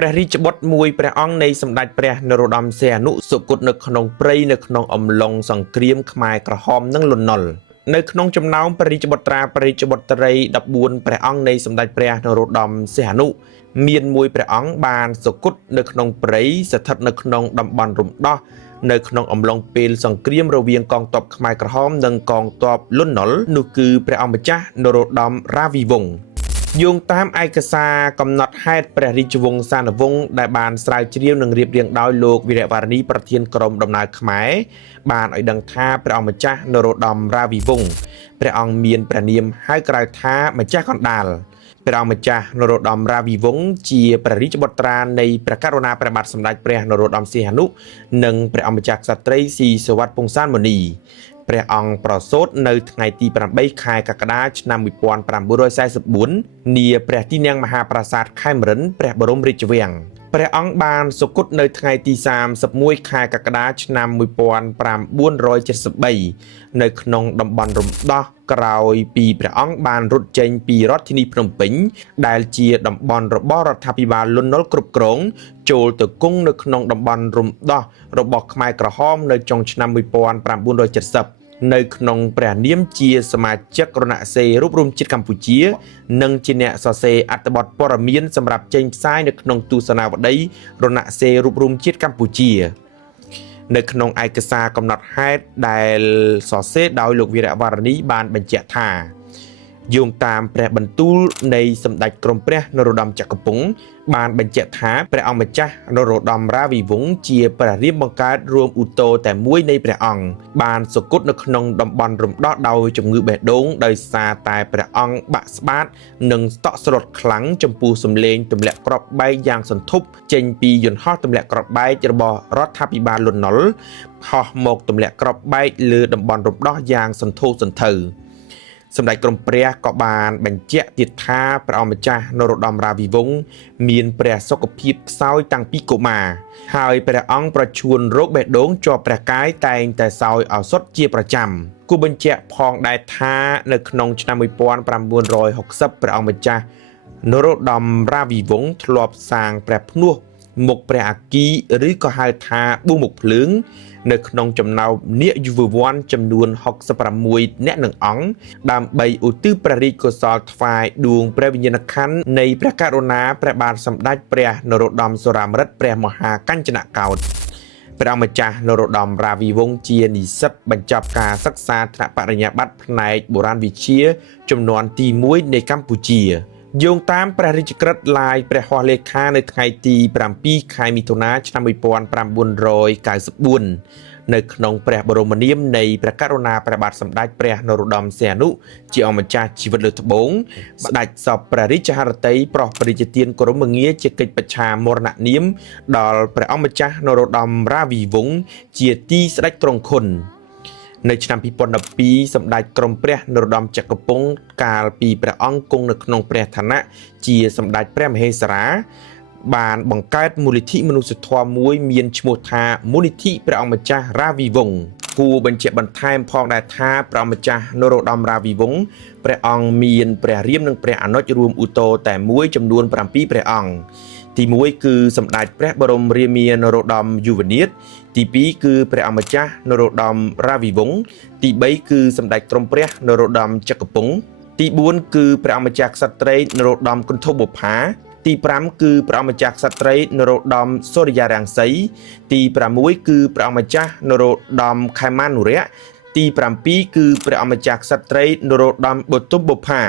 ព្រះរាជបុត្រមួយព្រះអង្គនៃសម្ដេចព្រះនរោត្តមសីហនុសុគតនៅក្នុងព្រៃនៅក្នុងអំឡុងសង្គ្រាមខ្មែរក្រហមនិងលន់នល់នៅក្នុងចំណោមព្រះរាជបុត្រាព្រះរាជបុត្រី14ព្រះអង្គនៃសម្ដេចព្រះនរោត្តមសីហនុមានមួយព្រះអង្គបានសុគតនៅក្នុងព្រៃស្ថិតនៅក្នុងតំបន់រំដោះនៅក្នុងអំឡុងពេលសង្គ្រាមរវាងកងទ័ពខ្មែរក្រហមនិងកងទ័ពលន់នល់នោះគឺព្រះអង្គម្ចាស់នរោត្តមរាវីវង្សយោងតាមឯកសារកំណត់ហេតុព្រះរាជវង្សានុវង្សដែលបានស្រាវជ្រាវនិងរៀបរៀងដោយលោកវីរវរនីប្រធានក្រុមដំណើរខ្មែរបានឲ្យដឹងថាព្រះអង្គម្ចាស់នរោត្តមរាវីវង្សព្រះអង្គមានព្រះនាមហៅក្រៅថាម្ចាស់កណ្ដាលព្រះអង្គម្ចាស់នរោត្តមរាវីវង្សជាព្រះរាជបុត្រានៃព្រះករុណាព្រះបាទសម្ដេចព្រះនរោត្តមសីហនុនិងព្រះអង្គម្ចាស់ក្សត្រីស៊ីសុវត្ថិពង្សានមុនីព្រះអង្គប្រសូតនៅថ្ងៃទី8ខែកក្កដាឆ្នាំ1944នាព្រះទីនាំងមហាប្រាសាទខេមរិន្ទព្រះបរមរាជវាំងព្រះអង្គបានសុគតនៅថ្ងៃទី31ខែកក្កដាឆ្នាំ1973នៅក្នុងតំបន់រំដោះក្រោយពីព្រះអង្គបានរត់ចេញពីរដ្ឋធានីភ្នំពេញដែលជាតំបន់របស់រដ្ឋាភិបាលលន់នល់គ្រប់គ្រងចូលទៅគង់នៅក្នុងតំបន់រំដោះរបស់ខ្មែរក្រហមនៅចុងឆ្នាំ1970នៅក្នុងព្រះនាមជាសមាជិករណសិរ្សរូបរួមជាតិកម្ពុជានិងជាអ្នកសរសេរអត្ថបទព័ត៌មានសម្រាប់ចេញផ្សាយនៅក្នុងទស្សនាវដ្តីរណសិរ្សរូបរួមជាតិកម្ពុជានៅក្នុងឯកសារកំណត់ហេតុដែលសរសេរដោយលោកវីរវរនីបានបញ្ជាក់ថាយោងតាមព្រះបន្ទូលនៃសម្ដេចក្រមព្រះនរោត្តមចក្រពង្គបានបញ្ជាក់ថាព្រះអង្គម្ចាស់នរោត្តមរាវីវង្សជាព្រះរាមបង្កើតរួមឧទោតែមួយនៃព្រះអង្គបានសុគតនៅក្នុងតំបន់រំដោះដោយជំងឺបេះដូងដោយសារតែព្រះអង្គបាក់ស្បាតនិងស្តក់ស្លុតខ្លាំងចំពោះសម្លេងទម្លាក់គ្រាប់បែកយ៉ាងសន្ធប់ចេញពីយន្តហោះទម្លាក់គ្រាប់បែករបស់រដ្ឋាភិបាលលន់នល់ហោះមកទម្លាក់គ្រាប់បែកលើតំបន់រំដោះយ៉ាងសន្ធោសន្ធៅសម្ដេចក្រមព្រះក៏បានបញ្ជាក់ទៀតថាព្រះអង្គម្ចាស់នរោត្តមរាវីវង្សមានព្រះសុខភាពខ្សោយតាំងពីកុមារហើយព្រះអង្គប្រឈួនរោគបេះដូងជាប់ព្រះកាយតែងតែសោយឱសថជាប្រចាំគូបញ្ជាក់ផងដែរថានៅក្នុងឆ្នាំ1960ព្រះអង្គម្ចាស់នរោត្តមរាវីវង្សធ្លាប់សាងព្រះភ្នោះមុខព្រះអគ្គីឬក៏ហៅថាប៊ូមុខភ្លើងនៅក្នុងចំណោមនាគយុវវ័នចំនួន66នាក់នឹងអង្គដើម្បីឧទ្ទិសព្រះរាជកុសលថ្វាយដួងព្រះវិញ្ញាណក្ខន្ធនៃព្រះករុណាព្រះបាទសម្ដេចព្រះនរោត្តមសុរាម្រិតព្រះមហាកញ្ចនកោដ្ឋព្រះម្ចាស់នរោត្តមរាវីវង្សជានិស្សិតបញ្ចប់ការសិក្សាថ្នាក់បរិញ្ញាបត្រផ្នែកបុរាណវិទ្យាជំនាន់ទី1នៃកម្ពុជាយោងតាមព្រះរាជក្រឹត្យឡាយព្រះហស្ថលេខានៅថ្ងៃទី7ខែមិថុនាឆ្នាំ1994នៅក្នុងព្រះបរមនាមនៃព្រះករុណាព្រះបាទសម្ដេចព្រះនរោត្តមសីហនុជាអង្គម្ចាស់ជីវិតលើត្បូងស្ដេចសពព្រះរាជហឫទ័យប្រោះព្រះរាជទានគោរមងារជាកិច្ចបច្ឆាមរណនាមដល់ព្រះអង្គម្ចាស់នរោត្តមរាវីវង្សជាទីស្ដេចទ្រង់ខុននៅឆ្នាំ2012សម្ដេចក្រមព្រះនរោត្តមចក្រពង្គកាលពីព្រះអង្គគង់នៅក្នុងព្រះឋានៈជាសម្ដេចព្រះមហេសរាបានបង្កើតមូលនិធិមនុស្សធម៌មួយមានឈ្មោះថាមូលនិធិព្រះអង្គម្ចាស់រាវីវង្សគួរបញ្ជាក់បន្ថែមផងដែរថាព្រះអង្គម្ចាស់នរោត្តមរាវីវង្សព្រះអង្គមានព្រះរាមនិងព្រះអនុជរួមឧទោតែមួយចំនួន7ព្រះអង្គទី1គឺសម្ដេចព្រះបរមរាមានរោត្តមយុវនាថទី2គឺព្រះអង្គម្ចាស់នរោត្តមរាវីវង្សទី3គឺសម្ដេចក្រមព្រះនរោត្តមចក្រពង្គទី4គឺព្រះអង្គម្ចាស់ក្សត្រីនរោត្តមគន្ធបុប្ផាទី5គឺព្រះអង្គម្ចាស់ក្សត្រីនរោត្តមសូរិយារាំងសីទី6គឺព្រះអង្គម្ចាស់នរោត្តមខេមានុរៈទី7គឺព្រះអង្គម្ចាស់ក្សត្រីនរោត្តមបទុមបុប្ផា